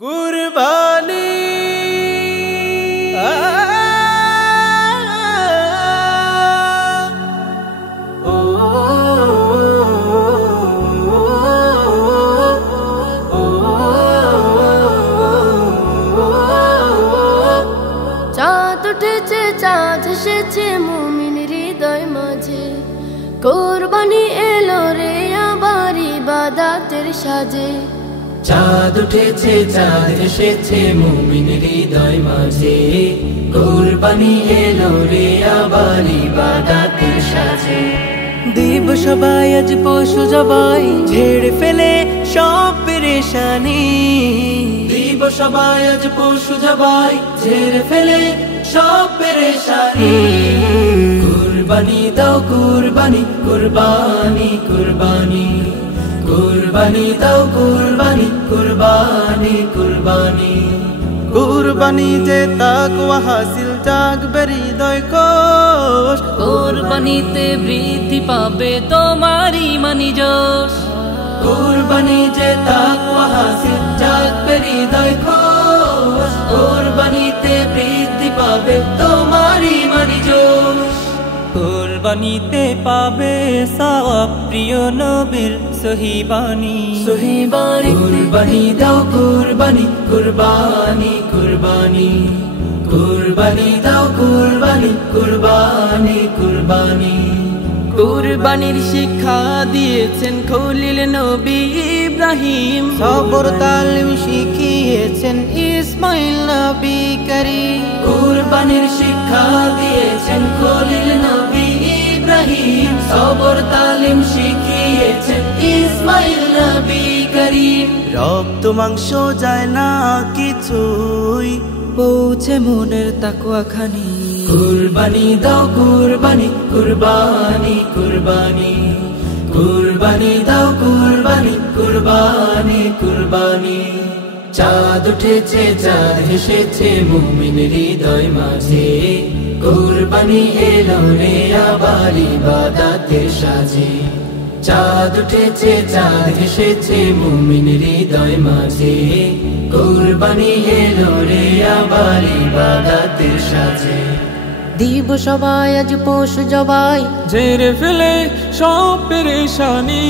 কুরবানি চাঁদ উঠেছে, চাঁদ এসেছে মুমিন হৃদয় মাঝে। কুরবানি এলো রে আবার ইবাদতের সাজে। চাঁদ উঠেছে, চাঁদ এসেছে মুমিন হৃদয় মাঝে। কুরবানি এলো রে আবার ইবাদতের সাজে। দিব সবাই আজ পশু জবাই, ঝেড়ে ফেলে সব পেরেশানি। দিব সবাই আজ পশু জবাই, ঝেড়ে ফেলে সব পেরেশানি। কুরবানি দাও কুরবানি, কুরবানি কুরবানি। কুরবানি দাও কুরবানি, কুরবানি কুরবানি। কুরবানি যে তাকওয়া হাসিল জাগবে হৃদয় কোষ। কুরবানিতে বৃদ্ধি পাবে তোমার ঈমানি জোশ। কুরবানি যে তাকওয়া হাসিল জাগবে হৃদয় কোষ। কুরবানিতে বৃদ্ধি পাবে তোমার ঈমানি জোশ। কুরবানিতে পাবে সওয়াব প্রিয় নবীর সহিবানী। সহিবানী কুরবানি দাও কুরবানি, কুরবানি কুরবানি। কুরবানি দাও কুরবানি, কুরবানি কুরবানি। কুরবানির শিক্ষা দিয়েছেন খলিল নবী ইব্রাহিম। সবর তালিম শিখিয়েছেন ইসমাইল নবী করিম। কুরবানির শিক্ষা দিয়েছেন খলিল নবী ইব্রাহিম। সবর তালিম শিখিয়েছেন ইসমাইল নবী করিম। রক্ত মাংস যায় না কিছুই, পৌঁছে মনের তাকওয়া খানি। কুরবানি দাও কুরবানি, কুরবানি কুরবানি। কুরবানি দাও কুরবানি, কুরবানি কুরবানি। চাঁদ উঠেছে, চাঁদ এসেছে মুমিন হৃদয় মাঝে। কুরবানি এলো রে আবার ইবাদতের সাজে। চাঁদ উঠেছে, চাঁদ এসেছে মুমিন হৃদয় মাঝে। কুরবানি এলো রে আবার ইবাদতের সাজে। দিব সবাই আজ পশু জবাই, ঝেড়ে ফেলে সব পেরেশানি।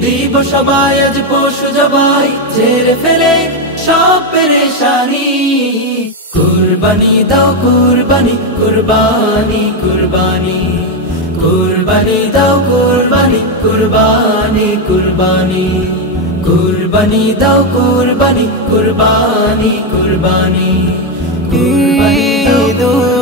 দিব সবাই আজ পশু জবাই, ঝেড়ে ফেলে সব পেরেশানি। কুরবানি দাও কুরবানি, কুরবানি কুরবানি। কুরবানি দাও কুরবানি, কুরবানি কুরবানি। কুরবানি দাও কুরবানি, কুরবানি কুরবানি। কুরবানি দাও